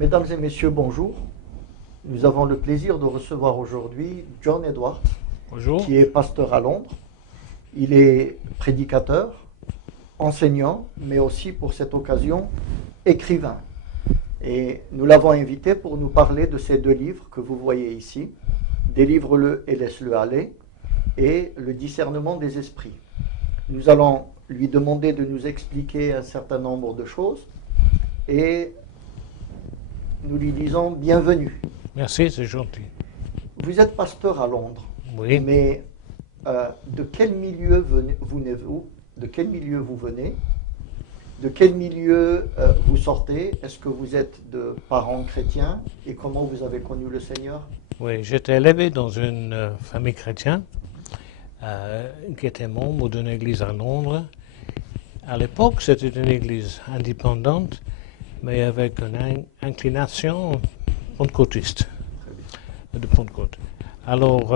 Mesdames et messieurs, bonjour. Nous avons le plaisir de recevoir aujourd'hui John Edwards, Bonjour. qui est pasteur à Londres. Il est prédicateur, enseignant, mais aussi pour cette occasion, écrivain. Et nous l'avons invité pour nous parler de ces deux livres que vous voyez ici, Délivre-le et laisse-le aller, et Le discernement des esprits. Nous allons lui demander de nous expliquer un certain nombre de choses et nous lui disons bienvenue. Merci, c'est gentil. Vous êtes pasteur à Londres, Oui. mais de quel milieu venez-vous? De quel milieu vous venez? De quel milieu vous sortez? Est-ce que vous êtes de parents chrétiens? Et comment vous avez connu le Seigneur? Oui, j'étais élevé dans une famille chrétienne qui était membre d'une église à Londres. À l'époque, c'était une église indépendante, mais avec une inclination pentecôtiste, de Pentecôte. Alors,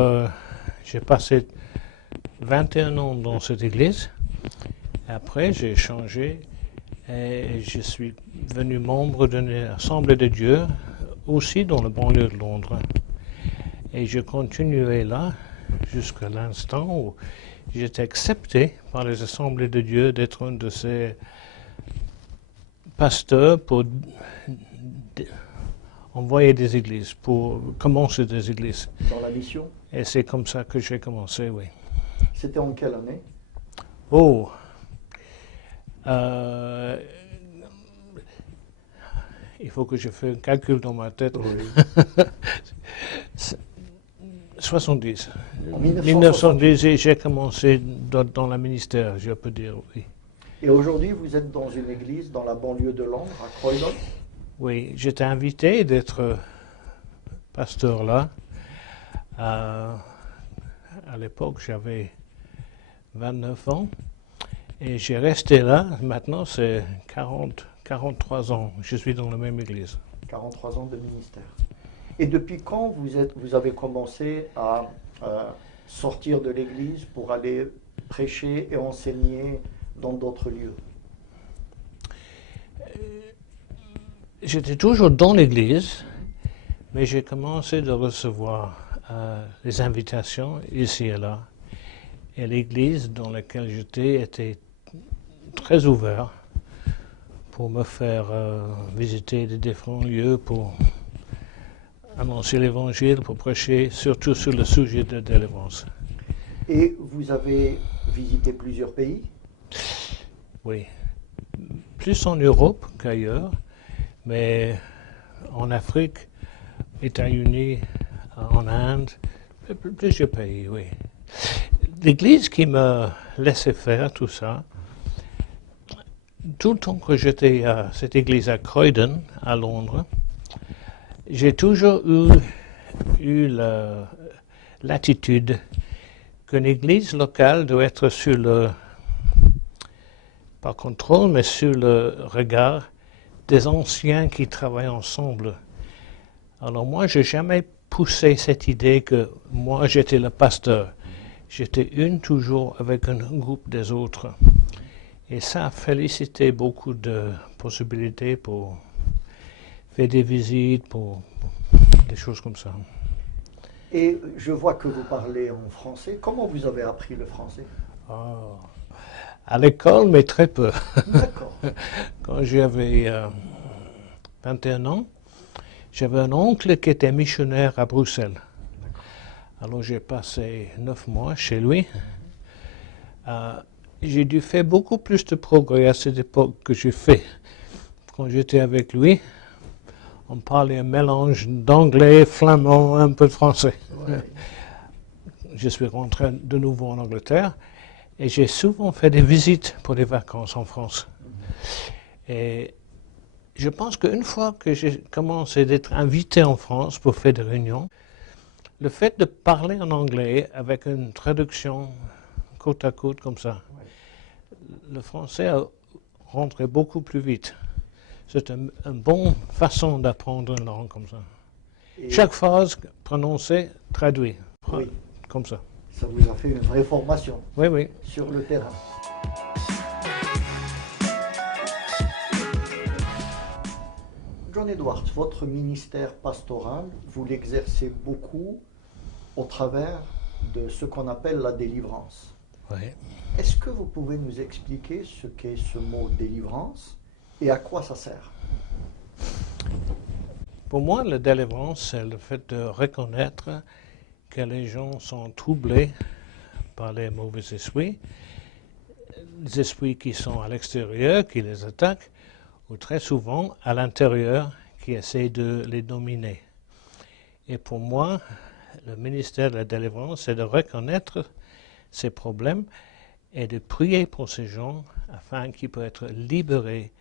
j'ai passé 21 ans dans cette église. Après, j'ai changé et je suis devenu membre d'une assemblée de Dieu, aussi dans le banlieue de Londres. Et je continuais là jusqu'à l'instant où j'étais accepté par les assemblées de Dieu d'être un de ces pasteurs pour envoyer des églises, pour commencer des églises. Dans la mission? Et c'est comme ça que j'ai commencé, oui. C'était en quelle année? Oh, il faut que je fasse un calcul dans ma tête. Oui. 70. En 1970, et j'ai commencé dans le ministère, je peux dire, oui. Et aujourd'hui, vous êtes dans une église dans la banlieue de Londres, à Croydon? Oui, j'étais invité d'être pasteur là. À l'époque, j'avais 29 ans et j'ai resté là. Maintenant, c'est 43 ans. Je suis dans la même église. 43 ans de ministère. Et depuis quand vous avez commencé à sortir de l'église pour aller prêcher et enseigner dans d'autres lieux? J'étais toujours dans l'église, mais j'ai commencé de recevoir les invitations ici et là. Et l'église dans laquelle j'étais était très ouverte pour me faire visiter des différents lieux, pour annoncer l'évangile, pour prêcher, surtout sur le sujet de délivrance. Et vous avez visité plusieurs pays? Oui, plus en Europe qu'ailleurs, mais en Afrique, États-Unis, en Inde, plusieurs pays, oui. L'Église qui me laissait faire tout ça, tout le temps que j'étais à cette église à Croydon, à Londres, j'ai toujours eu l'attitude qu'une église locale doit être sur le, pas contrôle, mais sur le regard des anciens qui travaillent ensemble. Alors moi, je n'ai jamais poussé cette idée que moi, j'étais le pasteur. J'étais toujours avec un groupe des autres. Et ça a félicité beaucoup de possibilités pour faire des visites, pour des choses comme ça. Et je vois que vous parlez en français. Comment vous avez appris le français? Oh. À l'école, mais très peu. D'accord. Quand j'avais 21 ans, j'avais un oncle qui était missionnaire à Bruxelles. Alors j'ai passé 9 mois chez lui. J'ai dû faire beaucoup plus de progrès à cette époque que j'ai fait quand j'étais avec lui. On parlait un mélange d'anglais, flamand, un peu de français. Ouais. Je suis rentré de nouveau en Angleterre et j'ai souvent fait des visites pour des vacances en France. Et je pense qu'une fois que j'ai commencé d'être invité en France pour faire des réunions, le fait de parler en anglais avec une traduction côte à côte comme ça, le français a rentré beaucoup plus vite. C'est une bonne façon d'apprendre une langue comme ça. Et Chaque phrase prononcée, traduite, oui, comme ça. ça vous a fait une vraie formation Oui, oui. sur le terrain. John Edwards, votre ministère pastoral, vous l'exercez beaucoup au travers de ce qu'on appelle la délivrance. Oui. Est-ce que vous pouvez nous expliquer ce qu'est ce mot délivrance et à quoi ça sert? Pour moi, la délivrance, c'est le fait de reconnaître que les gens sont troublés par les mauvais esprits, les esprits qui sont à l'extérieur, qui les attaquent, ou très souvent à l'intérieur, qui essaient de les dominer. Et pour moi, le ministère de la délivrance, c'est de reconnaître ces problèmes et de prier pour ces gens afin qu'ils puissent être libérés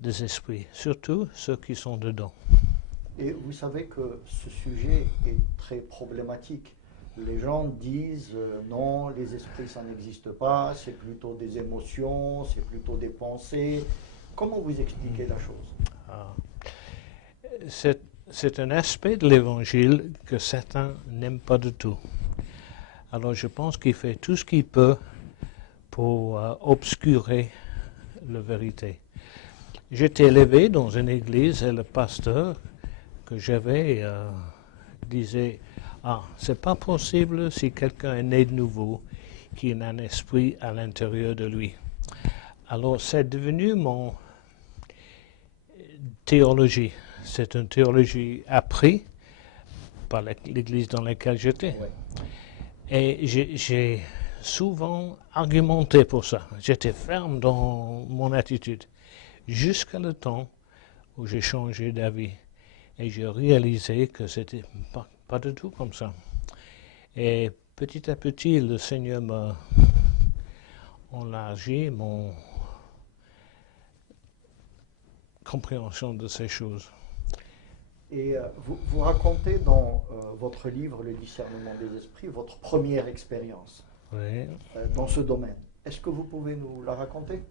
des esprits, surtout ceux qui sont dedans. Et vous savez que ce sujet est très problématique. Les gens disent non, les esprits ça n'existe pas, c'est plutôt des émotions, c'est plutôt des pensées. Comment vous expliquez la chose? C'est un aspect de l'évangile que certains n'aiment pas du tout. Alors je pense qu'il fait tout ce qu'il peut pour obscurer la vérité. J'étais élevé dans une église et le pasteur que j'avais disait « Ah, c'est pas possible si quelqu'un est né de nouveau, qu'il a un esprit à l'intérieur de lui. » Alors c'est devenu mon théologie. C'est une théologie apprise par l'église dans laquelle j'étais. Ouais. Et j'ai souvent argumenté pour ça. J'étais ferme dans mon attitude, jusqu'à le temps où j'ai changé d'avis. Et j'ai réalisé que c'était pas du tout comme ça. Et petit à petit, le Seigneur m'a élargi mon compréhension de ces choses. Et vous racontez dans votre livre Le discernement des esprits votre première expérience Oui. dans ce domaine. Est-ce que vous pouvez nous la raconter?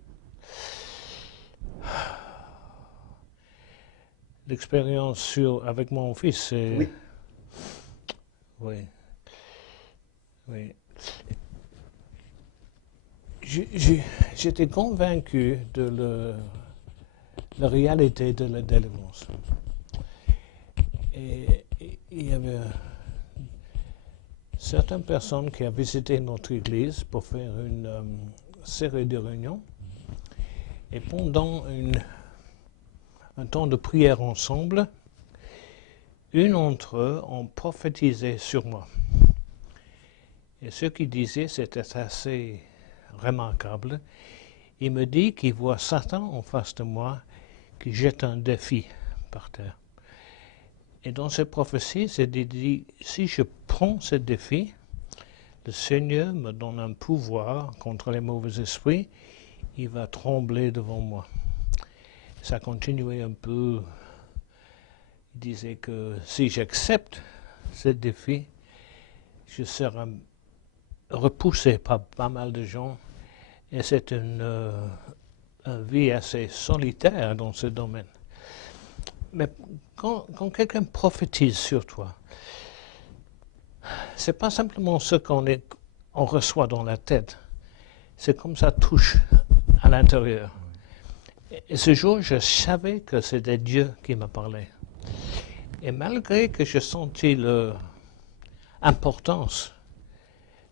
L'expérience avec mon fils, c'est... Oui. Oui. Oui. J'étais convaincu de la réalité de la délivrance. Et il y avait certaines personnes qui ont visité notre église pour faire une série de réunions. Et pendant un temps de prière ensemble, une d'entre eux ont prophétisé sur moi. Et ce qu'il disait, c'était assez remarquable. Il me dit qu'il voit Satan en face de moi qui jette un défi par terre. Et dans cette prophétie, c'est dit, si je prends ce défi, le Seigneur me donne un pouvoir contre les mauvais esprits, il va trembler devant moi. Ça continuait un peu. Il disait que si j'accepte ce défi, je serai repoussé par pas mal de gens. Et c'est une vie assez solitaire dans ce domaine. Mais quand quelqu'un prophétise sur toi, c'est pas simplement ce qu'on reçoit dans la tête, c'est comme ça touche à l'intérieur. Et ce jour, je savais que c'était Dieu qui me parlait. Et malgré que je sentis l'importance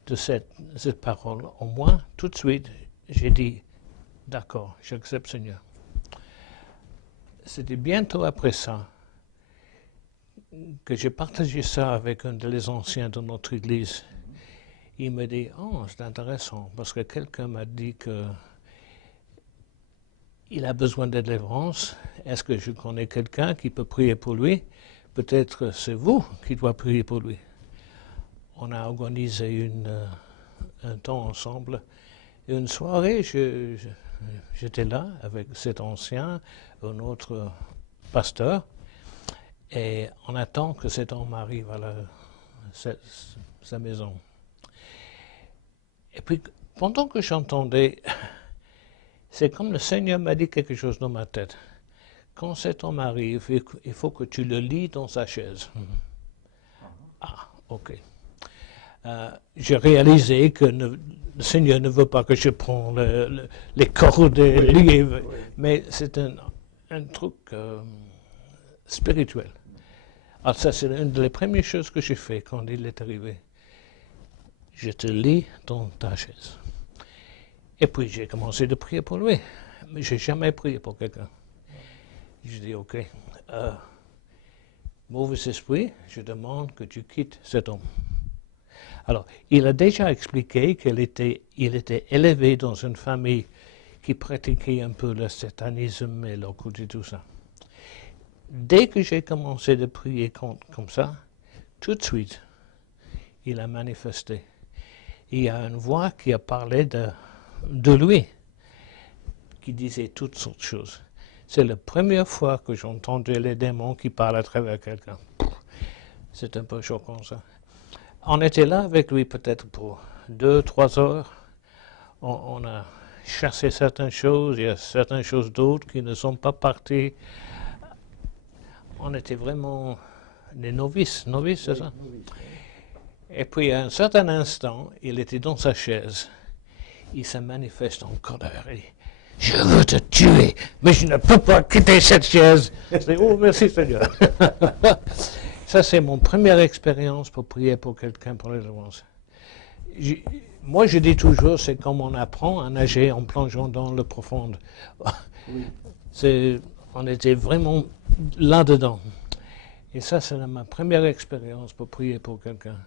de cette parole, au moins, tout de suite, j'ai dit, d'accord, j'accepte Seigneur. C'était bientôt après ça que j'ai partagé ça avec un des anciens de notre église. Il me dit, oh, c'est intéressant, parce que quelqu'un m'a dit qu'il a besoin de délivrance. Est-ce que je connais quelqu'un qui peut prier pour lui? Peut-être c'est vous qui doit prier pour lui. On a organisé un temps ensemble. Et une soirée, j'étais là avec cet ancien, un autre pasteur, et on attend que cet homme arrive à sa maison. Et puis, pendant que j'entendais, c'est comme le Seigneur m'a dit quelque chose dans ma tête. Quand cet homme arrive, il faut que tu le lis dans sa chaise. Ah, ok. J'ai réalisé que le Seigneur ne veut pas que je prenne les cordes et livres, mais c'est un truc spirituel. Alors ça, c'est une des premières choses que j'ai fait quand il est arrivé. Je te lis dans ta chaise. Et puis j'ai commencé de prier pour lui. Mais je n'ai jamais prié pour quelqu'un. Je dis, ok, mauvais esprit, je demande que tu quittes cet homme. Alors, il a déjà expliqué qu'il était élevé dans une famille qui pratiquait un peu le satanisme et l'occulte et tout ça. Dès que j'ai commencé de prier comme ça, tout de suite, il a manifesté. Il y a une voix qui a parlé de lui, qui disait toutes sortes de choses. C'est la première fois que j'ai entendu les démons qui parlent à travers quelqu'un. C'est un peu choquant, ça. On était là avec lui peut-être pour 2-3 heures. On a chassé certaines choses, il y a certaines choses d'autres qui ne sont pas parties. On était vraiment des novices, c'est ça? Et puis à un certain instant, il était dans sa chaise. Il se manifeste en colère. Il dit, je veux te tuer, mais je ne peux pas quitter cette chaise. Je dis, oh, merci Seigneur. Ça, c'est mon première expérience pour prier pour quelqu'un pour les délivrance. Moi, je dis toujours, c'est comme on apprend à nager en plongeant dans le profond. Oui. On était vraiment là-dedans. Et ça, c'est ma première expérience pour prier pour quelqu'un.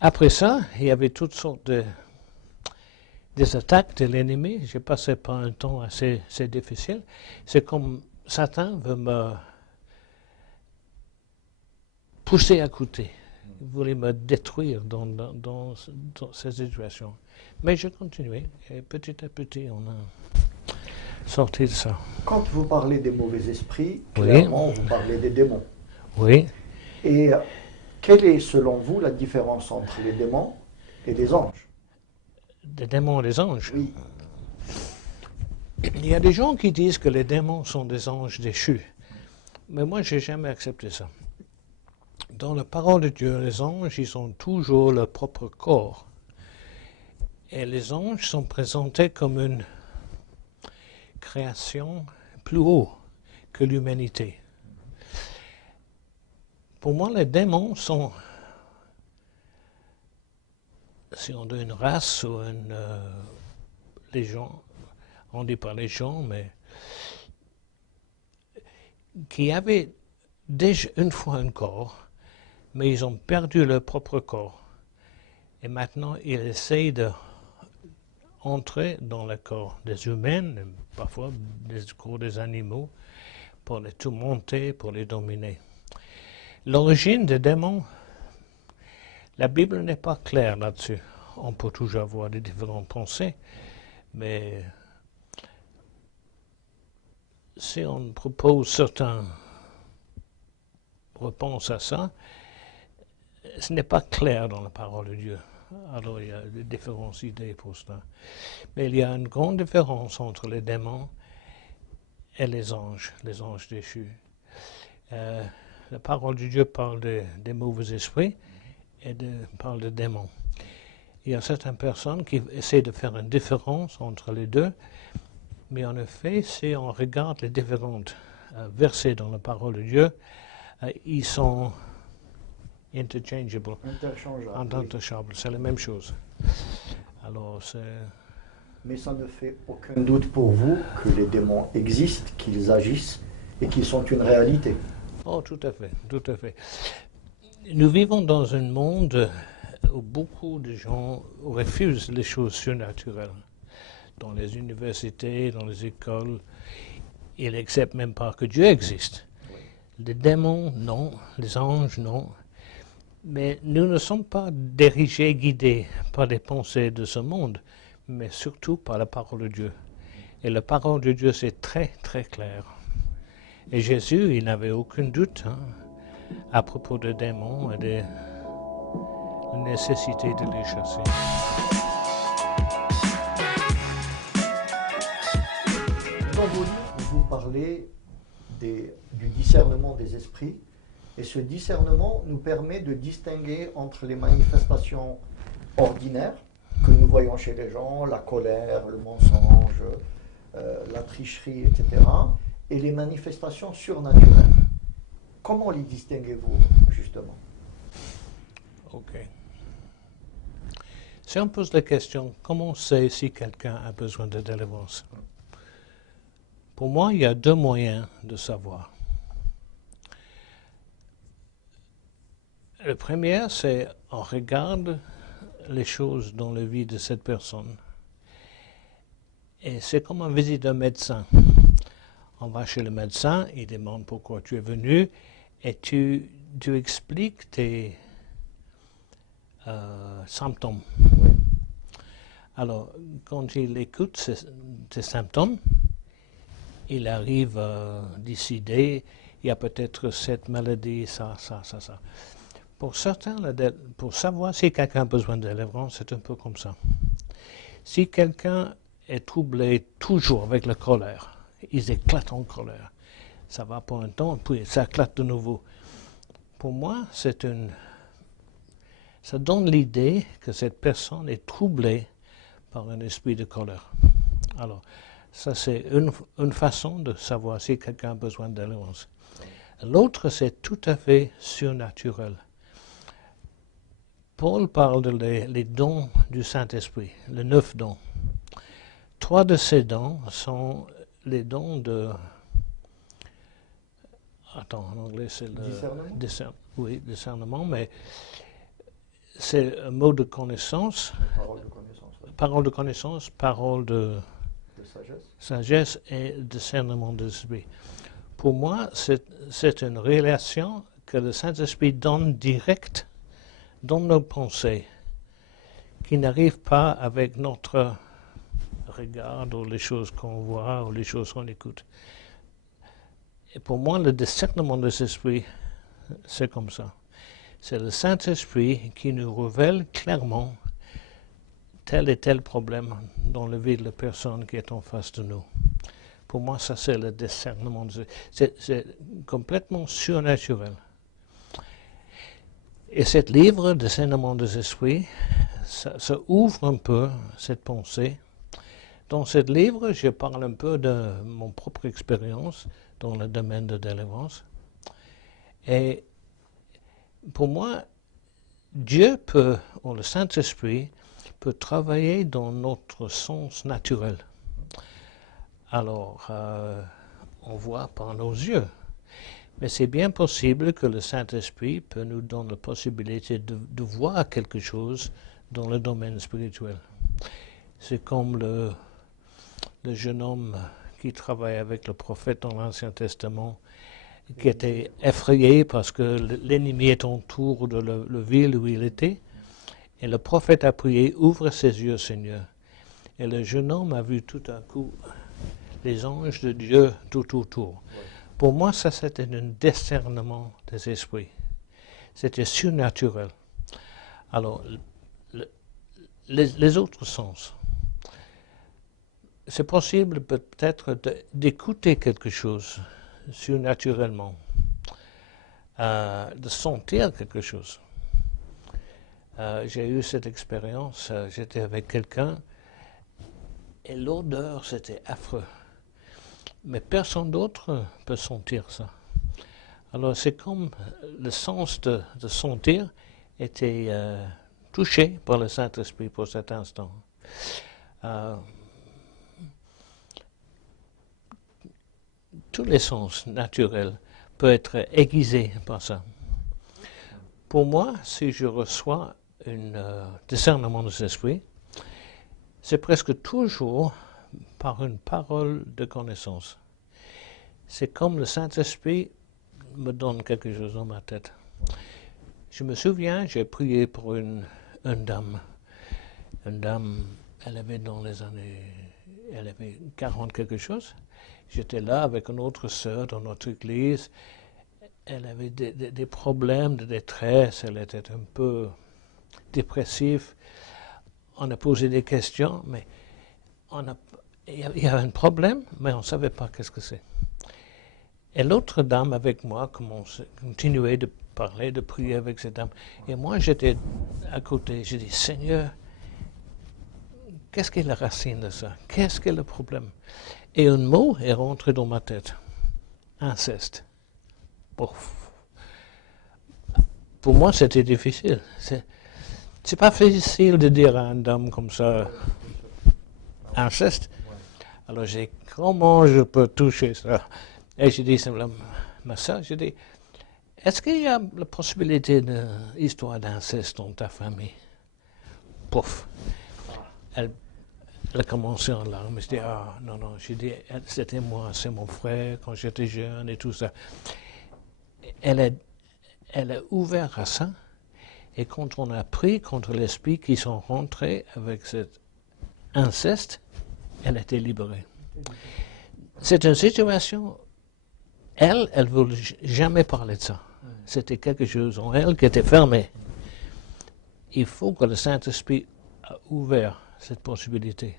Après ça, il y avait toutes sortes des attaques de l'ennemi. J'ai passé par un temps assez difficile. C'est comme Satan veut me pousser à côté. Il voulait me détruire dans cette situation. Mais j'ai continué et petit à petit, on a sorti de ça. Quand vous parlez des mauvais esprits, clairement, vous parlez des démons. Oui. Et quelle est, selon vous, la différence entre les démons et les anges? Des démons et les anges? Oui. Il y a des gens qui disent que les démons sont des anges déchus. Mais moi, je n'ai jamais accepté ça. Dans la parole de Dieu, les anges, ils ont toujours leur propre corps. Et les anges sont présentés comme une création plus haut que l'humanité. Pour moi, les démons sont, si on dit une race ou les gens, on ne dit pas les gens, mais qui avaient déjà une fois un corps, mais ils ont perdu leur propre corps. Et maintenant, ils essayent d'entrer dans le corps des humains, parfois des corps des animaux, pour les tourmenter, pour les dominer. L'origine des démons, la Bible n'est pas claire là-dessus. On peut toujours avoir des différentes pensées, mais si on propose certaines réponses à ça, ce n'est pas clair dans la parole de Dieu. Alors il y a des différentes idées pour cela. Mais il y a une grande différence entre les démons et les anges déchus. La parole de Dieu parle des mauvais esprits et parle de démons. Il y a certaines personnes qui essaient de faire une différence entre les deux, mais en effet, si on regarde les différents versets dans la parole de Dieu, ils sont interchangeable. Interchangeable, c'est la même chose. Alors, mais ça ne fait aucun doute pour vous que les démons existent, qu'ils agissent et qu'ils sont une réalité. Oh, tout à fait, tout à fait. Nous vivons dans un monde où beaucoup de gens refusent les choses surnaturelles. Dans les universités, dans les écoles, ils n'acceptent même pas que Dieu existe. Les démons, non. Les anges, non. Mais nous ne sommes pas dirigés, guidés par les pensées de ce monde, mais surtout par la parole de Dieu. Et la parole de Dieu, c'est très, très clair. Et Jésus, il n'avait aucun doute à propos des démons et de la nécessité de les chasser. Dans vos livres, vous parlez du discernement des esprits. Et ce discernement nous permet de distinguer entre les manifestations ordinaires que nous voyons chez les gens, la colère, le mensonge, la tricherie, etc., et les manifestations surnaturelles. comment les distinguez-vous, justement? Ok. Si on pose la question, comment on sait si quelqu'un a besoin de délivrance? Pour moi, il y a deux moyens de savoir. Le premier, c'est on regarde les choses dans la vie de cette personne. Et c'est comme une visite d'un médecin. On va chez le médecin, il demande pourquoi tu es venu, et tu expliques tes symptômes. Alors, quand il écoute tes symptômes, il arrive à décider, il y a peut-être cette maladie, ça. Pour certains, pour savoir si quelqu'un a besoin de délivrance, c'est un peu comme ça. Si quelqu'un est troublé toujours avec la colère, ils éclatent en colère. Ça va pour un temps, puis ça éclate de nouveau. Pour moi, ça donne l'idée que cette personne est troublée par un esprit de colère. Alors, ça c'est une façon de savoir si quelqu'un a besoin de délivrance. L'autre, c'est tout à fait surnaturel. Paul parle des dons du Saint-Esprit, les 9 dons. 3 de ces dons sont les dons de... Attends, en anglais c'est le... discernement, mais c'est un mot de connaissance. Parole de connaissance. Oui. Parole de connaissance, parole de sagesse et discernement de l'esprit. Pour moi, c'est une relation que le Saint-Esprit donne direct dans nos pensées, qui n'arrive pas avec notre regard ou les choses qu'on voit ou les choses qu'on écoute. Et pour moi, le discernement de l'esprit, c'est comme ça. C'est le Saint-Esprit qui nous révèle clairement tel et tel problème dans la vie de la personne qui est en face de nous. Pour moi, ça c'est le discernement. C'est complètement surnaturel. Et ce livre, Discernement des esprits, ça ouvre un peu cette pensée. Dans ce livre, je parle un peu de mon propre expérience dans le domaine de délivrance. Et pour moi, Dieu peut, ou le Saint-Esprit, peut travailler dans notre sens naturel. Alors, on voit par nos yeux. Mais c'est bien possible que le Saint-Esprit peut nous donner la possibilité de voir quelque chose dans le domaine spirituel. C'est comme le jeune homme qui travaille avec le prophète dans l'Ancien Testament, qui était effrayé parce que l'ennemi est autour de la ville où il était. Et le prophète a prié, ouvre ses yeux, Seigneur. Et le jeune homme a vu tout à coup les anges de Dieu tout autour. Oui. Pour moi, ça c'était un discernement des esprits. C'était surnaturel. Alors, les autres sens. C'est possible peut-être d'écouter quelque chose surnaturellement, de sentir quelque chose. J'ai eu cette expérience, j'étais avec quelqu'un et l'odeur c'était affreux. Mais personne d'autre peut sentir ça. Alors c'est comme le sens de sentir était touché par le Saint-Esprit pour cet instant. Tous les sens naturels peuvent être aiguisés par ça. Pour moi, si je reçois un discernement de l'esprit, c'est presque toujours par une parole de connaissance. C'est comme le Saint-Esprit me donne quelque chose dans ma tête. Je me souviens, j'ai prié pour une dame. Une dame, elle avait dans les années, elle avait 40 quelque chose. J'étais là avec une autre sœur dans notre église. Elle avait des problèmes de détresse, elle était un peu dépressive. On a posé des questions, mais il y avait un problème, mais on ne savait pas qu'est-ce que c'est. Et l'autre dame avec moi continuait de parler, de prier avec cette dame. Et moi, j'étais à côté. J'ai dit, Seigneur, qu'est-ce qui est la racine de ça? Qu'est-ce qui est le problème? Et un mot est rentré dans ma tête. Inceste. Ouf. pour moi, c'était difficile. C'est pas facile de dire à un homme comme ça, inceste. Alors j'ai dit, comment je peux toucher ça? Et j'ai dit simplement, ma soeur, j'ai dit, est-ce qu'il y a la possibilité d'une histoire d'inceste dans ta famille? Pouf. Elle a commencé en larmes. Je dis, ah non, non. J'ai dit, c'était moi, c'est mon frère quand j'étais jeune et tout ça. Elle a ouvert à ça. Et quand on a pris contre l'esprit qui sont rentrés avec cet inceste, elle a été libérée. C'est une situation, elle ne voulait jamais parler de ça. C'était quelque chose en elle qui était fermé. Il faut que le Saint-Esprit a ouvert cette possibilité.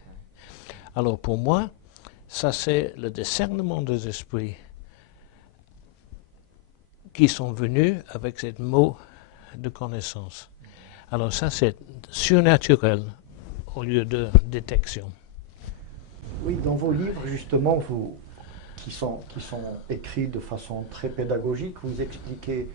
Alors pour moi, ça c'est le discernement des esprits qui sont venus avec ce mot de connaissance. Alors ça c'est surnaturel au lieu de détection. Oui, dans vos livres, justement, qui sont écrits de façon très pédagogique, vous expliquez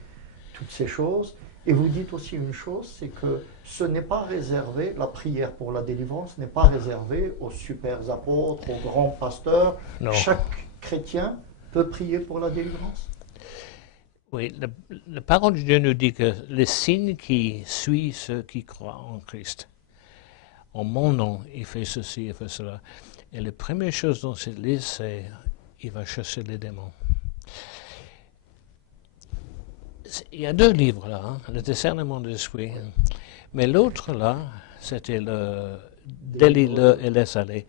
toutes ces choses. Et vous dites aussi une chose, c'est que ce n'est pas réservé, la prière pour la délivrance n'est pas réservée aux super apôtres, aux grands pasteurs. Non. Chaque chrétien peut prier pour la délivrance. Oui, la parole de Dieu nous dit que les signes qui suivent ceux qui croient en Christ, en mon nom, il fait ceci, il fait cela. Et la première chose dans cette liste, c'est il va chasser les démons. Il y a deux livres là, hein, le discernement de l'esprit. Mais l'autre là, c'était le délie-le et laisse aller.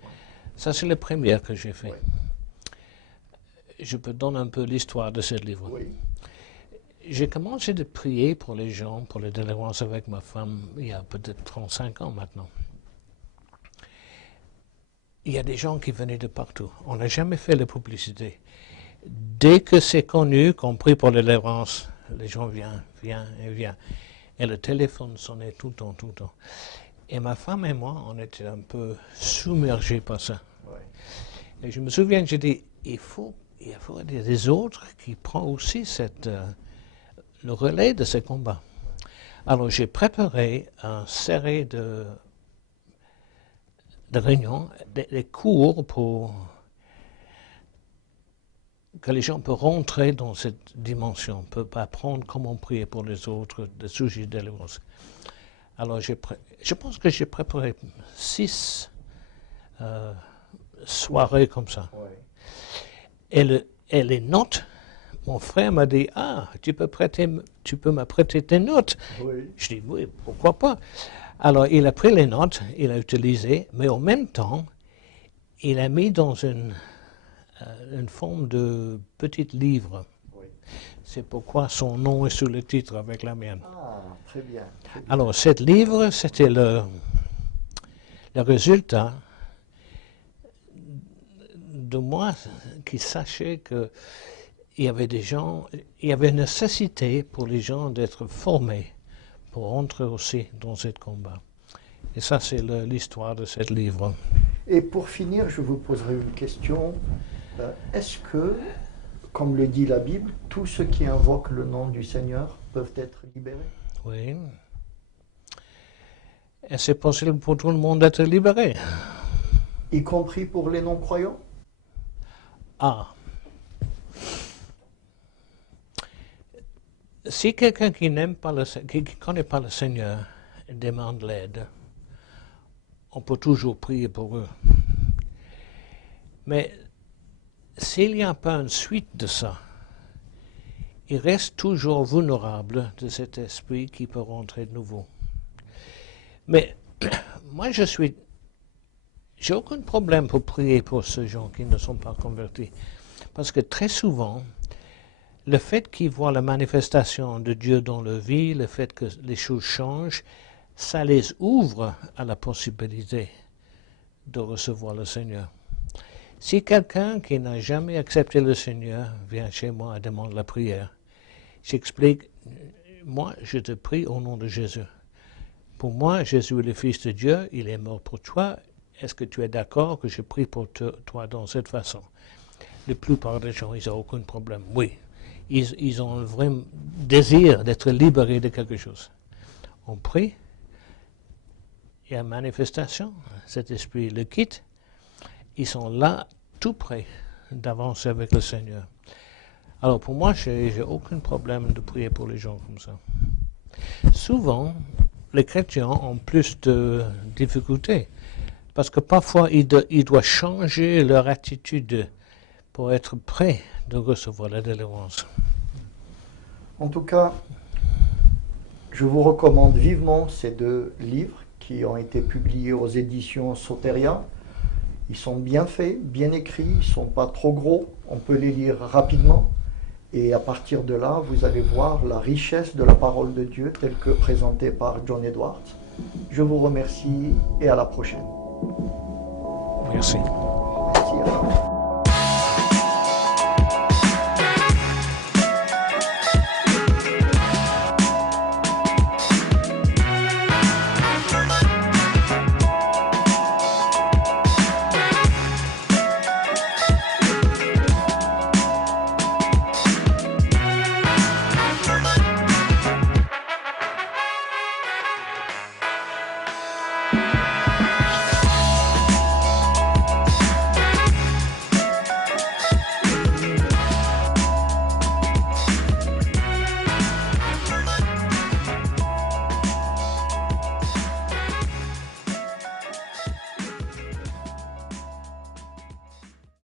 Ça, c'est le premier que j'ai fait. Je peux donner un peu l'histoire de ce livre. Oui. J'ai commencé de prier pour les gens, pour les délivrances avec ma femme, il y a peut-être 35 ans maintenant. Il y a des gens qui venaient de partout. On n'a jamais fait la publicité. Dès que c'est connu qu'on prie pour la délivrance, les gens viennent. Et le téléphone sonnait tout le temps, tout le temps. Et ma femme et moi, on était un peu submergés par ça. Ouais. Et je me souviens, j'ai dit, il faut y a des autres qui prennent aussi le relais de ces combats. Alors j'ai préparé une série de réunions, des cours pour que les gens peuvent rentrer dans cette dimension, peuvent apprendre comment prier pour les autres, des sujets de délivrance. Alors je pense que j'ai préparé 6 soirées comme ça. Ouais. Et les notes, mon frère m'a dit, ah, tu peux me prêter tes notes. Oui. Je dis, oui, pourquoi pas. Alors il a pris les notes, il a utilisé, mais en même temps, il a mis dans une forme de petit livre. Oui. C'est pourquoi son nom est sous le titre avec la mienne. Ah, très bien. Très bien. Alors, ce livre, c'était le résultat de moi qui sachais qu'il y avait des gens, il y avait une nécessité pour les gens d'être formés pour entrer aussi dans ce combat. Et ça, c'est l'histoire de ce livre. Et pour finir, je vous poserai une question. Est-ce que, comme le dit la Bible, tous ceux qui invoquent le nom du Seigneur peuvent être libérés? Oui. Et c'est possible pour tout le monde d'être libéré. Y compris pour les non-croyants? Ah. Si quelqu'un qui n'aime pas qui connaît pas le Seigneur demande l'aide, on peut toujours prier pour eux. Mais s'il n'y a pas une suite de ça, il reste toujours vulnérable de cet esprit qui peut rentrer de nouveau. Mais moi, j'ai aucun problème pour prier pour ceux gens qui ne sont pas convertis. Parce que très souvent, le fait qu'ils voient la manifestation de Dieu dans leur vie, le fait que les choses changent, ça les ouvre à la possibilité de recevoir le Seigneur. Si quelqu'un qui n'a jamais accepté le Seigneur vient chez moi et demande la prière, j'explique, moi je te prie au nom de Jésus. Pour moi, Jésus est le Fils de Dieu, il est mort pour toi. Est-ce que tu es d'accord que je prie pour toi dans cette façon? La plupart des gens, ils n'ont aucun problème. Oui, ils ont un vrai désir d'être libérés de quelque chose. On prie, il y a une manifestation, cet esprit le quitte, ils sont là tout près d'avancer avec le Seigneur. Alors pour moi, j'ai aucun problème de prier pour les gens comme ça. Souvent, les chrétiens ont plus de difficultés parce que parfois ils doivent changer leur attitude pour être prêts de recevoir la délivrance. En tout cas, je vous recommande vivement ces 2 livres qui ont été publiés aux éditions Soteria. Ils sont bien faits, bien écrits, ils ne sont pas trop gros, on peut les lire rapidement. Et à partir de là, vous allez voir la richesse de la parole de Dieu telle que présentée par John Edwards. Je vous remercie et à la prochaine. Merci.